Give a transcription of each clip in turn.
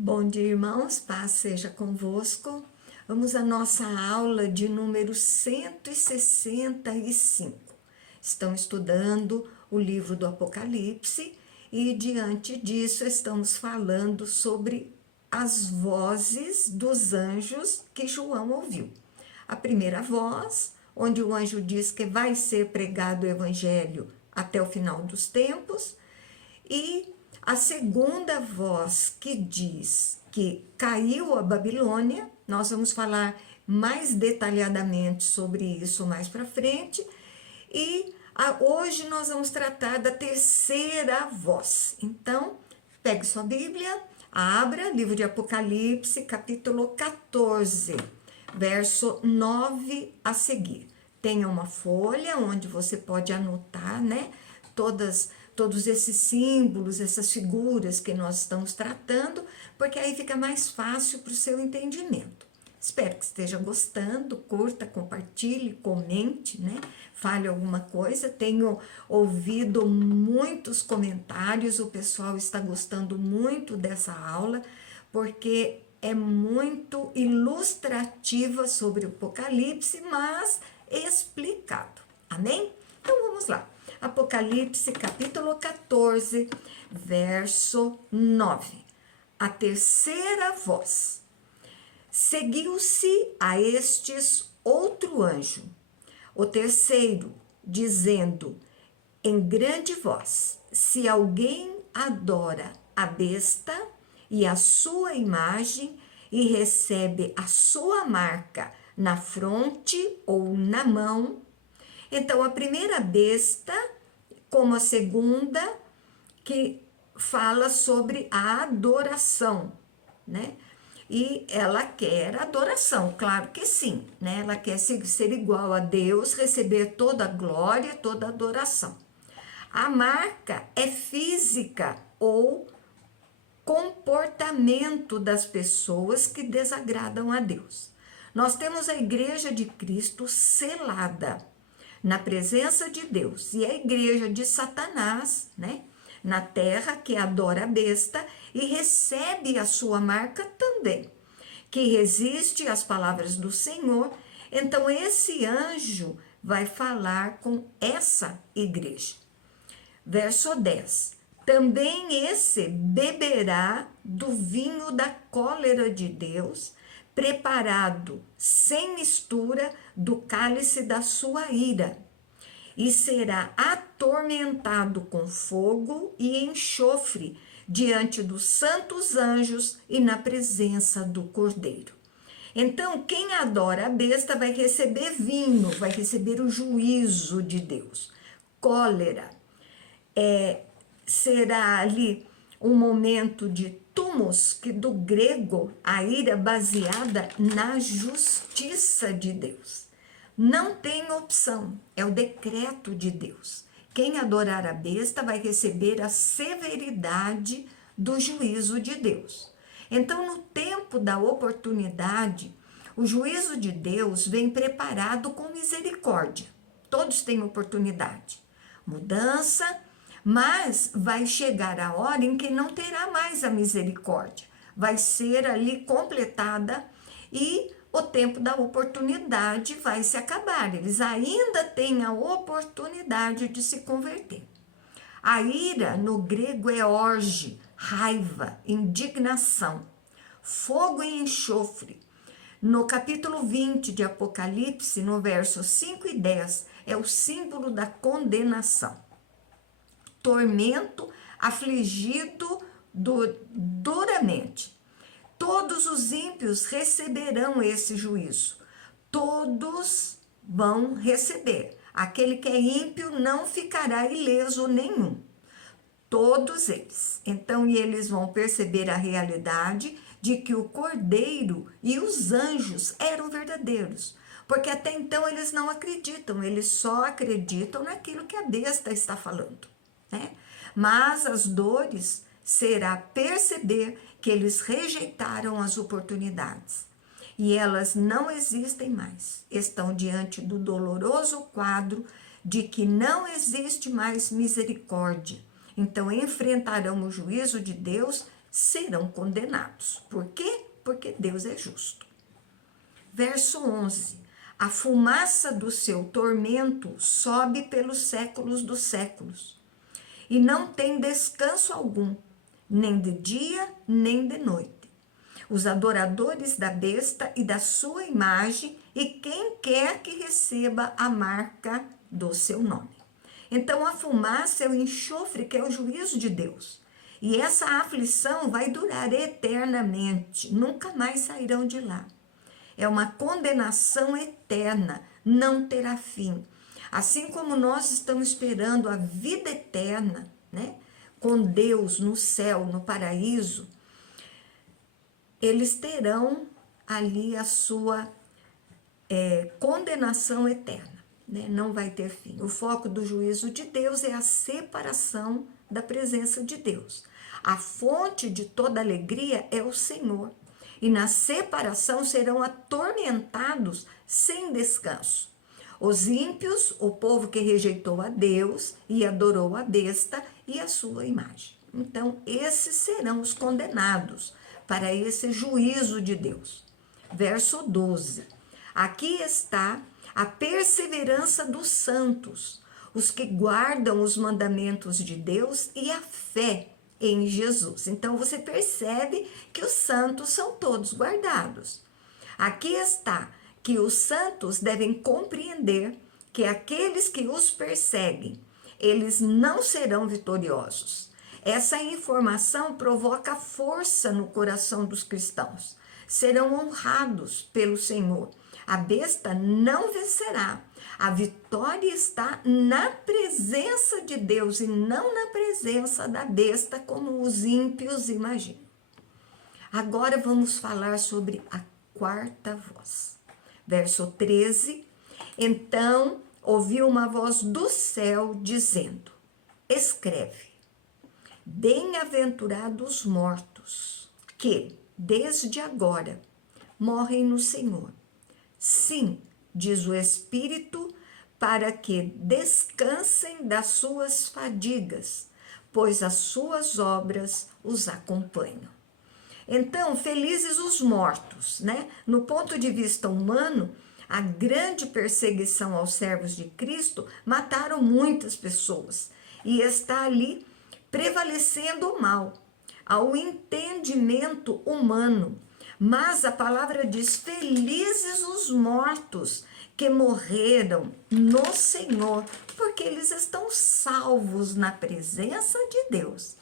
Bom dia, irmãos, paz seja convosco. Vamos à nossa aula de número 165. Estamos estudando o livro do Apocalipse e, diante disso, estamos falando sobre as vozes dos anjos que João ouviu. A primeira voz, onde o anjo diz que vai ser pregado o evangelho até o final dos tempos, e a segunda voz que diz que caiu a Babilônia, nós vamos falar mais detalhadamente sobre isso mais para frente. E hoje nós vamos tratar da terceira voz. Então, pegue sua Bíblia, abra, livro de Apocalipse, capítulo 14, verso 9 a seguir. Tenha uma folha onde você pode anotar, né? Todos esses símbolos, essas figuras que nós estamos tratando, porque aí fica mais fácil para o seu entendimento. Espero que esteja gostando, curta, compartilhe, comente, né? Fale alguma coisa. Tenho ouvido muitos comentários, o pessoal está gostando muito dessa aula, porque é muito ilustrativa sobre o Apocalipse, mas explicado. Amém? Então vamos lá. Apocalipse capítulo 14, verso 9. A terceira voz. Seguiu-se a estes outro anjo, o terceiro, dizendo em grande voz: se alguém adora a besta e a sua imagem e recebe a sua marca na fronte ou na mão. Então, a primeira besta, como a segunda, que fala sobre a adoração, né? E ela quer adoração, claro que sim, né? Ela quer ser igual a Deus, receber toda a glória, toda a adoração. A marca é física ou comportamento das pessoas que desagradam a Deus. Nós temos a Igreja de Cristo selada na presença de Deus e a igreja de Satanás, né, na terra, que adora a besta e recebe a sua marca também, que resiste às palavras do Senhor. Então esse anjo vai falar com essa igreja. Verso 10. Também esse beberá do vinho da cólera de Deus, preparado sem mistura do cálice da sua ira, e será atormentado com fogo e enxofre diante dos santos anjos e na presença do Cordeiro. Então, quem adora a besta vai receber vinho, vai receber o juízo de Deus. Cólera será ali um momento de tumos, que do grego, a ira baseada na justiça de Deus. Não tem opção, é o decreto de Deus. Quem adorar a besta vai receber a severidade do juízo de Deus. Então, no tempo da oportunidade, o juízo de Deus vem preparado com misericórdia. Todos têm oportunidade. Mudança, mas vai chegar a hora em que não terá mais a misericórdia. Vai ser ali completada e o tempo da oportunidade vai se acabar. Eles ainda têm a oportunidade de se converter. A ira no grego é orge, raiva, indignação, fogo e enxofre. No capítulo 20 de Apocalipse, no verso 5 e 10, é o símbolo da condenação. Tormento, afligido duramente. Todos os ímpios receberão esse juízo. Todos vão receber. Aquele que é ímpio não ficará ileso nenhum. Todos eles. Então, eles vão perceber a realidade de que o Cordeiro e os anjos eram verdadeiros. Porque até então eles não acreditam, eles só acreditam naquilo que a besta está falando, né? Mas as dores será perceber que eles rejeitaram as oportunidades e elas não existem mais. Estão diante do doloroso quadro de que não existe mais misericórdia. Então enfrentarão o juízo de Deus serão condenados. Por quê? Porque Deus é justo. Verso 11. A fumaça do seu tormento sobe pelos séculos dos séculos, e não tem descanso algum, nem de dia, nem de noite. Os adoradores da besta e da sua imagem, e quem quer que receba a marca do seu nome. Então, a fumaça é o enxofre, que é o juízo de Deus. E essa aflição vai durar eternamente, nunca mais sairão de lá. É uma condenação eterna, não terá fim. Assim como nós estamos esperando a vida eterna, né, com Deus no céu, no paraíso, eles terão ali a sua condenação eterna, né? Não vai ter fim. O foco do juízo de Deus é a separação da presença de Deus. A fonte de toda alegria é o Senhor. E na separação serão atormentados sem descanso. Os ímpios, o povo que rejeitou a Deus e adorou a besta e a sua imagem. Então, esses serão os condenados para esse juízo de Deus. Verso 12. Aqui está a perseverança dos santos, os que guardam os mandamentos de Deus e a fé em Jesus. Então, você percebe que os santos são todos guardados. Aqui está que os santos devem compreender que aqueles que os perseguem, eles não serão vitoriosos. Essa informação provoca força no coração dos cristãos. Serão honrados pelo Senhor. A besta não vencerá. A vitória está na presença de Deus e não na presença da besta, como os ímpios imaginam. Agora vamos falar sobre a quarta voz. Verso 13. Então ouvi uma voz do céu dizendo: escreve, bem-aventurados mortos, que, desde agora, morrem no Senhor. Sim, diz o Espírito, para que descansem das suas fadigas, pois as suas obras os acompanham. Então, felizes os mortos, né? No ponto de vista humano, a grande perseguição aos servos de Cristo mataram muitas pessoas e está ali prevalecendo o mal, ao entendimento humano. Mas a palavra diz: felizes os mortos que morreram no Senhor, porque eles estão salvos na presença de Deus.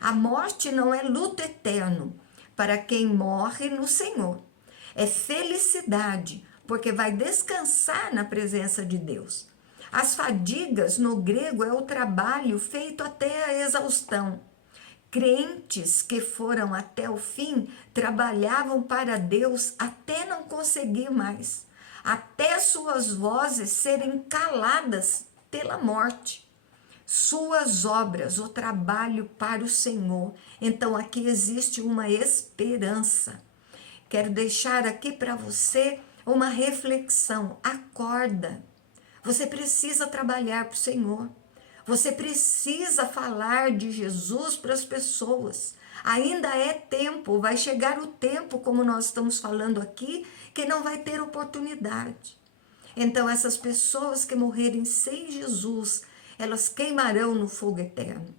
A morte não é luto eterno para quem morre no Senhor. É felicidade, porque vai descansar na presença de Deus. As fadigas, no grego, é o trabalho feito até a exaustão. Crentes que foram até o fim trabalhavam para Deus até não conseguir mais, até suas vozes serem caladas pela morte. Suas obras, o trabalho para o Senhor. Então aqui existe uma esperança. Quero deixar aqui para você uma reflexão. Acorda. Você precisa trabalhar para o Senhor. Você precisa falar de Jesus para as pessoas. Ainda é tempo, vai chegar o tempo, como nós estamos falando aqui, que não vai ter oportunidade. Então, essas pessoas que morrerem sem Jesus, elas queimarão no fogo eterno.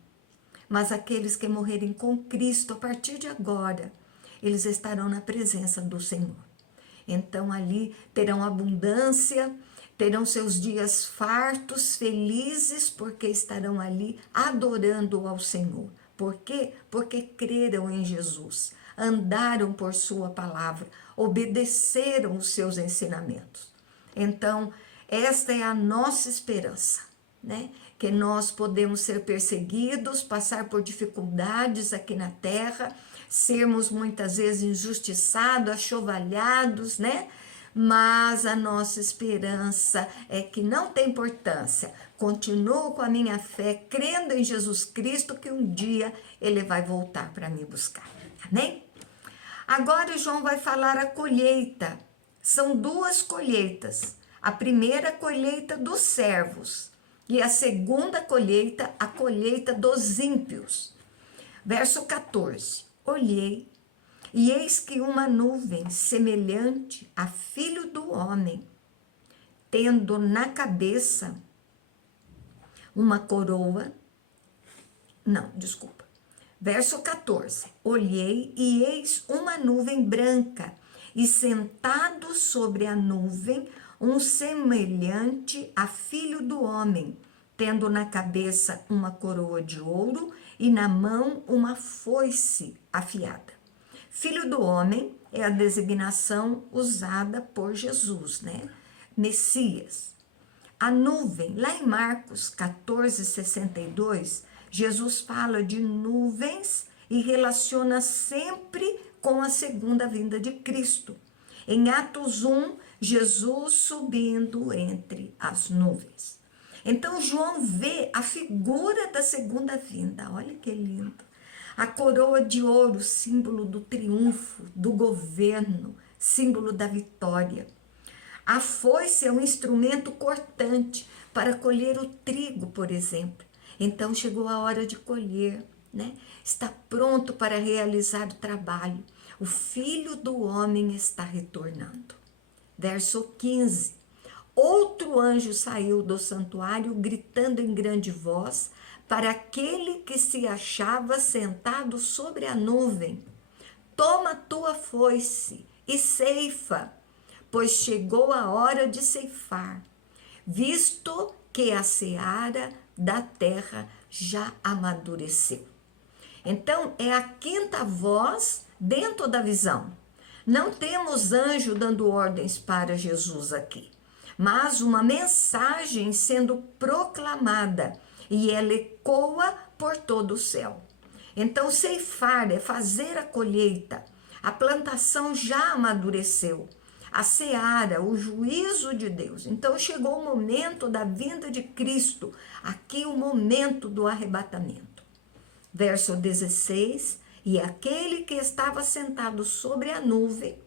Mas aqueles que morrerem com Cristo, a partir de agora, eles estarão na presença do Senhor. Então, ali terão abundância, terão seus dias fartos, felizes, porque estarão ali adorando ao Senhor. Por quê? Porque creram em Jesus, andaram por sua palavra, obedeceram os seus ensinamentos. Então, esta é a nossa esperança, né? Que nós podemos ser perseguidos, passar por dificuldades aqui na terra, sermos muitas vezes injustiçados, achovalhados, né? Mas a nossa esperança é que não tem importância. Continuo com a minha fé, crendo em Jesus Cristo, que um dia Ele vai voltar para me buscar. Amém? Agora João vai falar a colheita. São duas colheitas. A primeira colheita dos servos e a segunda colheita, a colheita dos ímpios. Verso 14. olhei, e eis que uma nuvem semelhante a filho do homem, tendo na cabeça uma coroa. Não, desculpa. Verso 14. Olhei e eis uma nuvem branca, e sentado sobre a nuvem, um semelhante a filho do homem, tendo na cabeça uma coroa de ouro e na mão uma foice afiada. Filho do homem é a designação usada por Jesus, né? Messias. A nuvem, lá em Marcos 14:62, Jesus fala de nuvens e relaciona sempre com a segunda vinda de Cristo. Em Atos 1, Jesus subindo entre as nuvens. Então, João vê a figura da segunda vinda. Olha que lindo. A coroa de ouro, símbolo do triunfo, do governo, símbolo da vitória. A foice é um instrumento cortante para colher o trigo, por exemplo. Então chegou a hora de colher, né? Está pronto para realizar o trabalho. O Filho do Homem está retornando. Verso 15. Outro anjo saiu do santuário, gritando em grande voz para aquele que se achava sentado sobre a nuvem: toma tua foice e ceifa, pois chegou a hora de ceifar, visto que a seara da terra já amadureceu. Então, é a quinta voz dentro da visão. Não temos anjo dando ordens para Jesus aqui, mas uma mensagem sendo proclamada, e ela ecoa por todo o céu. Então, ceifar é fazer a colheita. A plantação já amadureceu. A seara, o juízo de Deus. Então chegou o momento da vinda de Cristo, aqui o momento do arrebatamento. Verso 16, e aquele que estava sentado sobre a nuvem,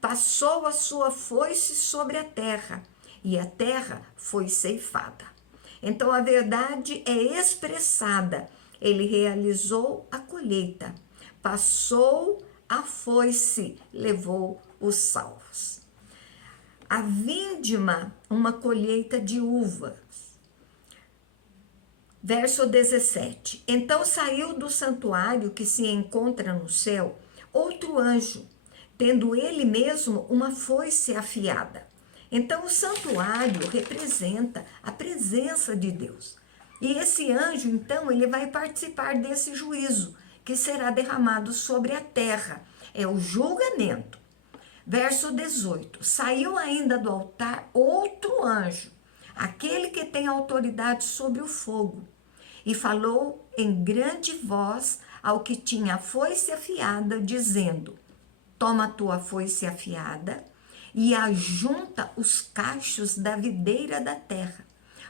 passou a sua foice sobre a terra, e a terra foi ceifada. Então a verdade é expressada, ele realizou a colheita, passou a foice, levou os salvos. A vindima, uma colheita de uvas. Verso 17. Então saiu do santuário que se encontra no céu outro anjo, tendo ele mesmo uma foice afiada. Então o santuário representa a presença de Deus. E esse anjo, então, ele vai participar desse juízo que será derramado sobre a terra. É o julgamento. Verso 18. Saiu ainda do altar outro anjo, aquele que tem autoridade sobre o fogo, e falou em grande voz ao que tinha a foice afiada, dizendo: toma a tua foice afiada e ajunta os cachos da videira da terra,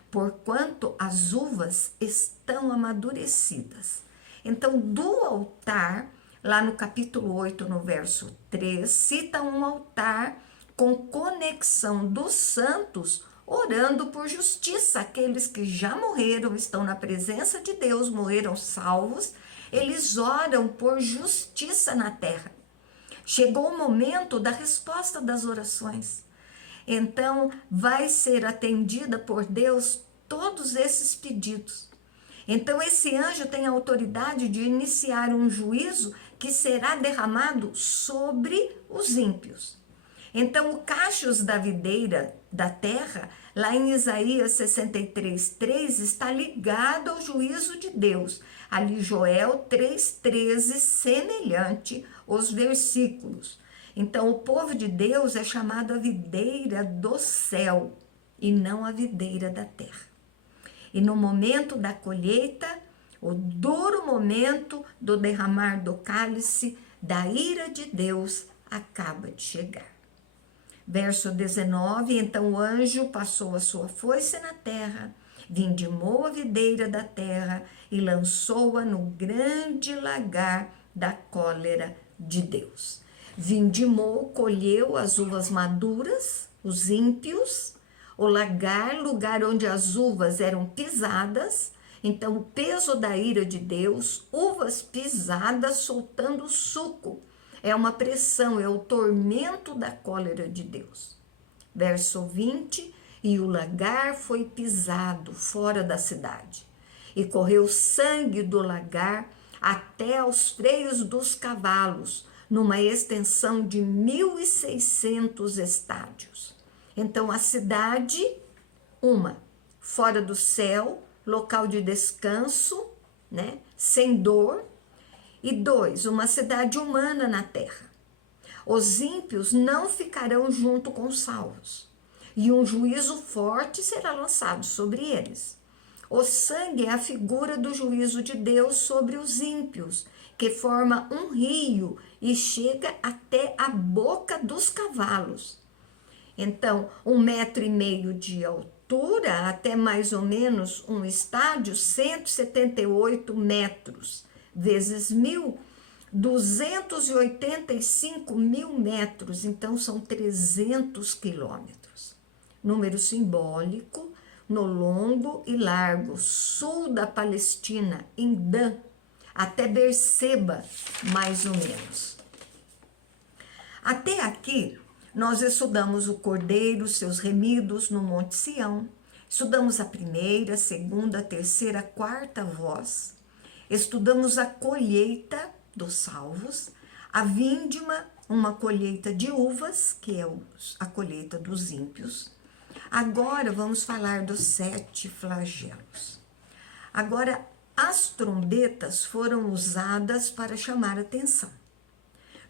porquanto as uvas estão amadurecidas. Então, do altar, lá no capítulo 8, no verso 3, cita um altar com conexão dos santos, orando por justiça. Aqueles que já morreram, estão na presença de Deus, morreram salvos, eles oram por justiça na terra. Chegou o momento da resposta das orações. Então, vai ser atendida por Deus todos esses pedidos. Então, esse anjo tem a autoridade de iniciar um juízo que será derramado sobre os ímpios. Então, o cachos da videira da terra, lá em Isaías 63:3, está ligado ao juízo de Deus. Ali, Joel 3:13, semelhante os versículos. Então, o povo de Deus é chamado a videira do céu e não a videira da terra. E no momento da colheita, o duro momento do derramar do cálice da ira de Deus acaba de chegar. Verso 19, então o anjo passou a sua foice na terra, vindimou a videira da terra e lançou-a no grande lagar da cólera de Deus. Vindimou, colheu as uvas maduras, os ímpios, o lagar, lugar onde as uvas eram pisadas, Então, o peso da ira de Deus, uvas pisadas soltando suco. É uma pressão, é o tormento da cólera de Deus. Verso 20, e o lagar foi pisado fora da cidade, e correu sangue do lagar até aos freios dos cavalos, numa extensão de 1.600 estádios. Então, a cidade, uma, fora do céu, local de descanso, né, sem dor, e dois, uma cidade humana na terra. Os ímpios não ficarão junto com os salvos, e um juízo forte será lançado sobre eles. O sangue é a figura do juízo de Deus sobre os ímpios, que forma um rio e chega até a boca dos cavalos. Então, 1,5 metro de altura, até mais ou menos um estádio, 178 metros, vezes 1.000, 285 mil metros, então são 300 quilômetros. Número simbólico, no longo e largo, sul da Palestina, em Dan, até Berseba, mais ou menos. Até aqui, nós estudamos o Cordeiro, seus remidos no Monte Sião, estudamos a primeira, segunda, terceira, quarta voz, estudamos a colheita dos salvos, a vindima, uma colheita de uvas, que é a colheita dos ímpios. Agora vamos falar dos 7 flagelos. Agora, as trombetas foram usadas para chamar atenção.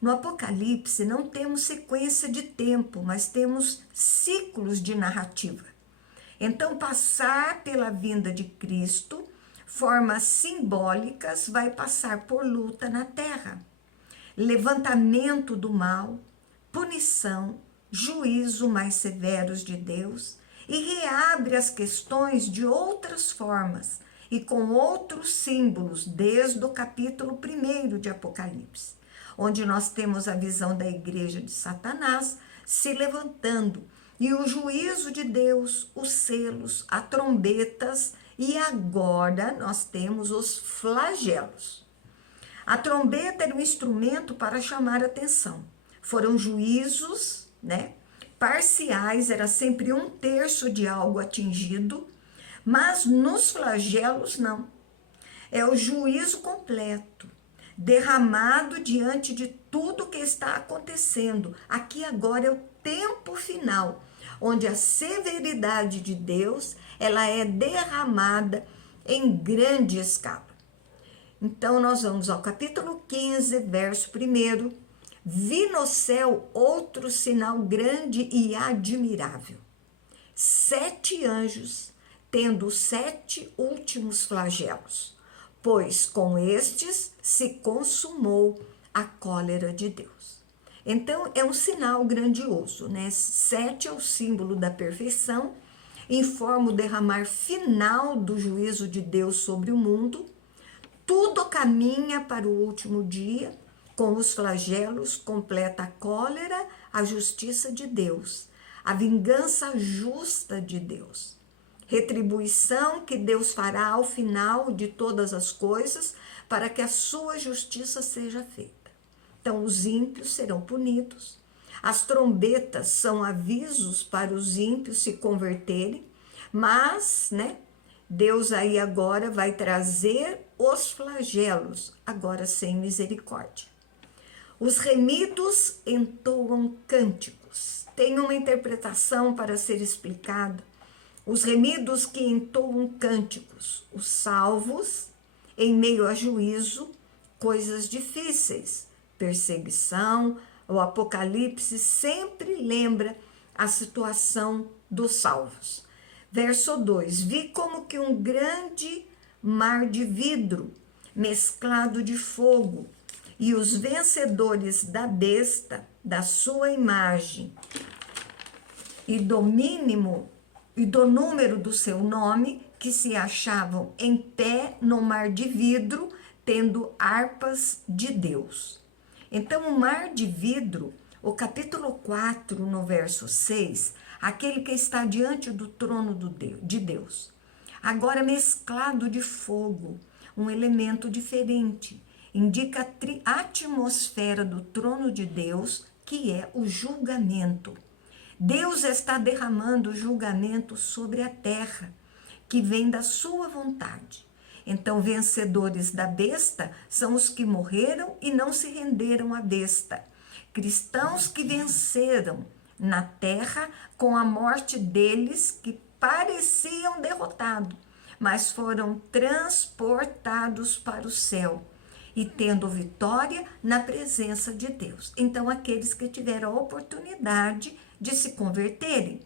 No Apocalipse não temos sequência de tempo, mas temos ciclos de narrativa. Então, passar pela vinda de Cristo, formas simbólicas, vai passar por luta na terra, levantamento do mal, punição, juízo mais severos de Deus, e reabre as questões de outras formas e com outros símbolos, desde o capítulo 1 de Apocalipse, onde nós temos a visão da igreja de Satanás se levantando, e o juízo de Deus, os selos, as trombetas, e agora nós temos os flagelos. A trombeta era um instrumento para chamar atenção. Foram juízos, né, parciais, era sempre 1/3 de algo atingido, mas nos flagelos não. É o juízo completo, derramado diante de tudo que está acontecendo. Aqui agora é o tempo final, onde a severidade de Deus, ela é derramada em grande escala. Então, nós vamos ao capítulo 15, verso 1. Vi no céu outro sinal grande e admirável. 7 anjos, tendo os 7 últimos flagelos, pois com estes se consumou a cólera de Deus. Então, é um sinal grandioso, né? 7 é o símbolo da perfeição, informa o derramar final do juízo de Deus sobre o mundo. Tudo caminha para o último dia, com os flagelos, completa a cólera, a justiça de Deus, a vingança justa de Deus, retribuição que Deus fará ao final de todas as coisas, para que a sua justiça seja feita. Então, os ímpios serão punidos. As trombetas são avisos para os ímpios se converterem, mas, né, Deus aí agora vai trazer os flagelos, agora sem misericórdia. Os remidos entoam cânticos. Tem uma interpretação para ser explicada. Os remidos que entoam cânticos, os salvos, em meio a juízo, coisas difíceis, perseguição. O Apocalipse sempre lembra a situação dos salvos. Verso 2: vi como que um grande mar de vidro, mesclado de fogo, e os vencedores da besta, da sua imagem, e do mínimo e do número do seu nome, que se achavam em pé no mar de vidro, tendo harpas de Deus. Então, o mar de vidro, o capítulo 4, no verso 6, aquele que está diante do trono de Deus. agora mesclado de fogo, um elemento diferente. Indica a atmosfera do trono de Deus, que é o julgamento. Deus está derramando julgamento sobre a terra, que vem da sua vontade. Então, vencedores da besta são os que morreram e não se renderam à besta. Cristãos que venceram na terra com a morte deles, que pareciam derrotados, mas foram transportados para o céu e tendo vitória na presença de Deus. Então, aqueles que tiveram a oportunidade de se converterem.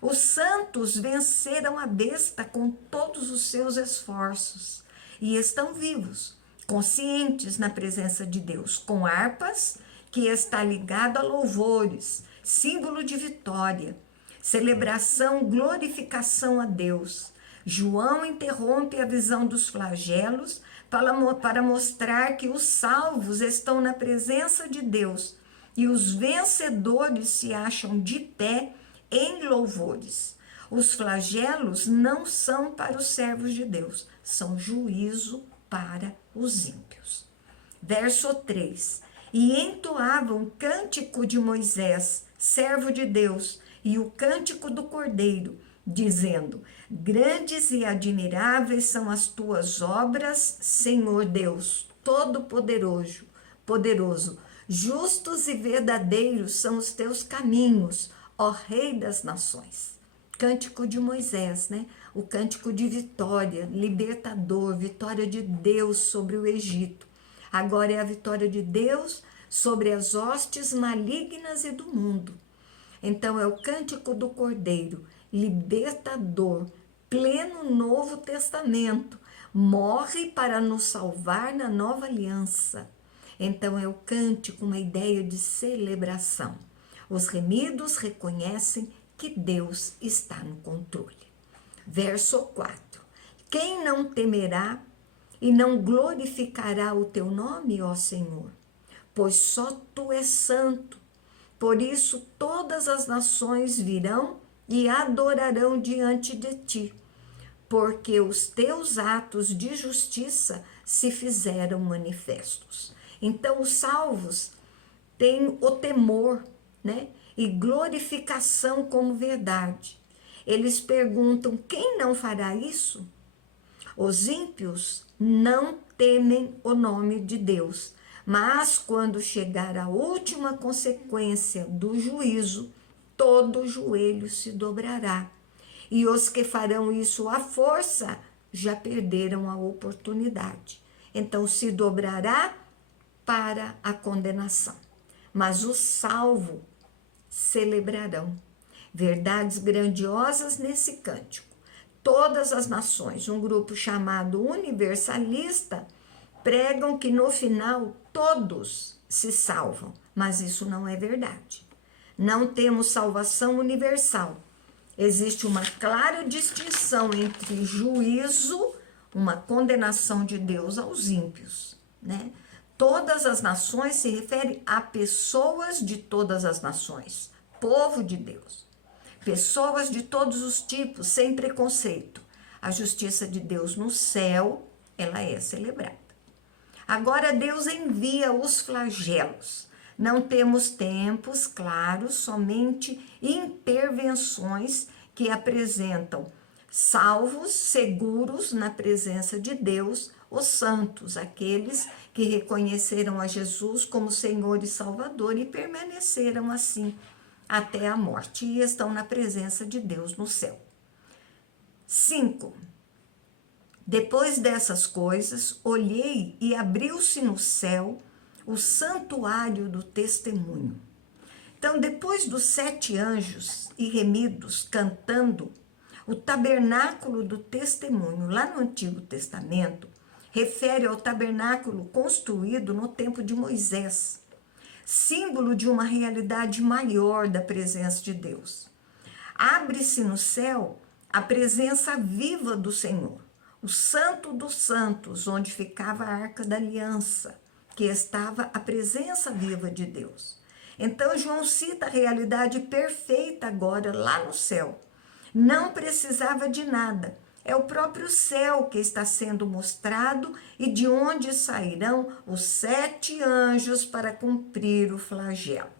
Os santos venceram a besta com todos os seus esforços e estão vivos, conscientes na presença de Deus, com harpas, que está ligado a louvores, símbolo de vitória, celebração, glorificação a Deus. João interrompe a visão dos flagelos para mostrar que os salvos estão na presença de Deus e os vencedores se acham de pé em louvores. Os flagelos não são para os servos de Deus, são juízo para os ímpios. Verso 3. E entoavam cântico de Moisés, servo de Deus, e o cântico do Cordeiro, dizendo: grandes e admiráveis são as tuas obras, Senhor Deus, Todo-Poderoso, poderoso. Justos e verdadeiros são os teus caminhos, ó Rei das nações. Cântico de Moisés, né? O cântico de vitória, libertador, vitória de Deus sobre o Egito. Agora é a vitória de Deus sobre as hostes malignas e do mundo. Então é o cântico do Cordeiro, libertador, pleno Novo Testamento, morre para nos salvar na nova aliança. Então é o cântico, uma ideia de celebração. Os remidos reconhecem que Deus está no controle. Verso 4. Quem não temerá e não glorificará o teu nome, ó Senhor? Pois só tu és santo. Por isso todas as nações virão e adorarão diante de ti, porque os teus atos de justiça se fizeram manifestos. Então os salvos têm o temor, né? E glorificação como verdade. Eles perguntam: quem não fará isso? Os ímpios não temem o nome de Deus, mas quando chegar a última consequência do juízo, todo joelho se dobrará. E os que farão isso à força já perderam a oportunidade. Então se dobrará para a condenação. Mas os salvos celebrarão verdades grandiosas nesse cântico. Todas as nações, um grupo chamado universalista, pregam que no final todos se salvam, mas isso não é verdade. Não temos salvação universal. Existe uma clara distinção entre juízo, uma condenação de Deus aos ímpios, né? Todas as nações se refere a pessoas de todas as nações, povo de Deus. Pessoas de todos os tipos, sem preconceito. A justiça de Deus no céu, ela é celebrada. Agora Deus envia os flagelos. Não temos tempos claros, somente intervenções que apresentam salvos, seguros na presença de Deus, os santos, aqueles que reconheceram a Jesus como Senhor e Salvador e permaneceram assim até a morte e estão na presença de Deus no céu. 5. Depois dessas coisas, olhei e abriu-se no céu o santuário do testemunho. Então, depois dos 7 anjos e remidos cantando, o tabernáculo do testemunho, lá no Antigo Testamento, refere ao tabernáculo construído no tempo de Moisés, símbolo de uma realidade maior da presença de Deus. Abre-se no céu a presença viva do Senhor, o Santo dos Santos, onde ficava a Arca da Aliança, que estava a presença viva de Deus. Então, João cita a realidade perfeita agora lá no céu. Não precisava de nada, é o próprio céu que está sendo mostrado e de onde sairão os 7 anjos para cumprir o flagelo.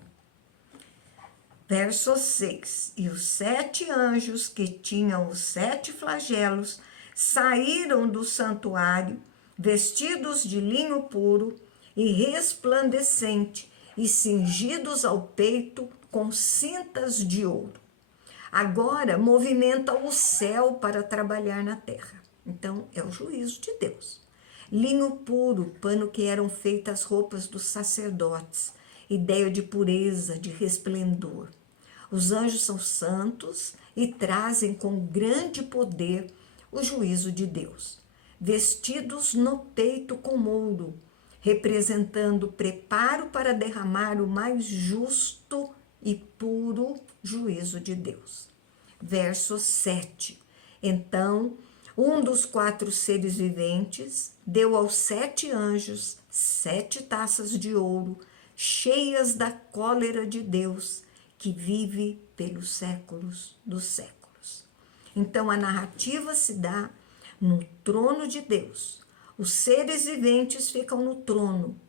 Verso 6. E os 7 anjos que tinham os 7 flagelos saíram do santuário, vestidos de linho puro e resplandecente, e cingidos ao peito com cintas de ouro. Agora movimenta o céu para trabalhar na terra. Então é o juízo de Deus. Linho puro, pano que eram feitas as roupas dos sacerdotes, ideia de pureza, de resplendor. Os anjos são santos e trazem com grande poder o juízo de Deus. Vestidos no peito com ouro, representando o preparo para derramar o mais justo e puro juízo de Deus. Verso 7. Então, um dos 4 seres viventes deu aos 7 anjos 7 taças de ouro, cheias da cólera de Deus, que vive pelos séculos dos séculos. Então, a narrativa se dá no trono de Deus. Os seres viventes ficam no trono.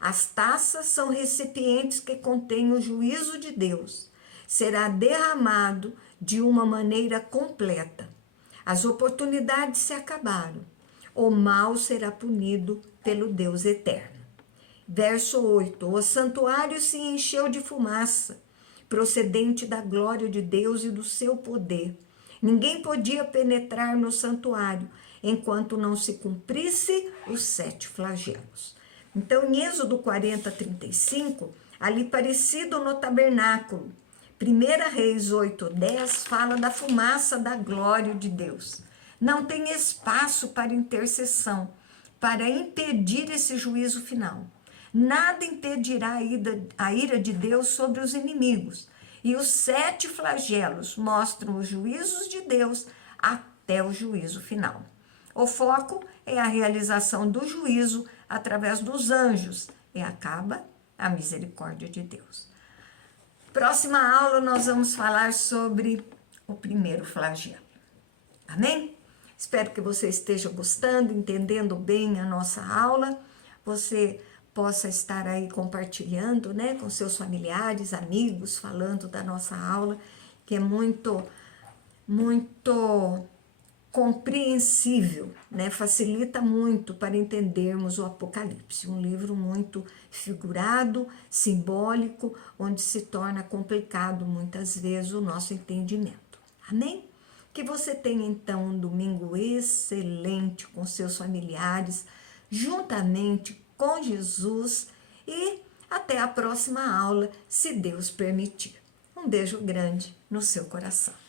As taças são recipientes que contêm o juízo de Deus. Será derramado de uma maneira completa. As oportunidades se acabaram. O mal será punido pelo Deus eterno. Verso 8. O santuário se encheu de fumaça, procedente da glória de Deus e do seu poder. Ninguém podia penetrar no santuário enquanto não se cumprisse os 7 flagelos. Então, em Êxodo 40, 35, ali parecido no tabernáculo, 1 Reis 8, 10 fala da fumaça da glória de Deus. Não tem espaço para intercessão, para impedir esse juízo final. Nada impedirá a ira de Deus sobre os inimigos. E os 7 flagelos mostram os juízos de Deus até o juízo final. O foco é a realização do juízo através dos anjos e acaba a misericórdia de Deus. Próxima aula nós vamos falar sobre o primeiro flagelo. Amém? Espero que você esteja gostando, entendendo bem a nossa aula. Você possa estar aí compartilhando, né, com seus familiares, amigos, falando da nossa aula, que é muito compreensível, né? Facilita muito para entendermos o Apocalipse, um livro muito figurado, simbólico, onde se torna complicado muitas vezes o nosso entendimento. Amém? Que você tenha então um domingo excelente com seus familiares, juntamente com Jesus, e até a próxima aula, se Deus permitir. Um beijo grande no seu coração.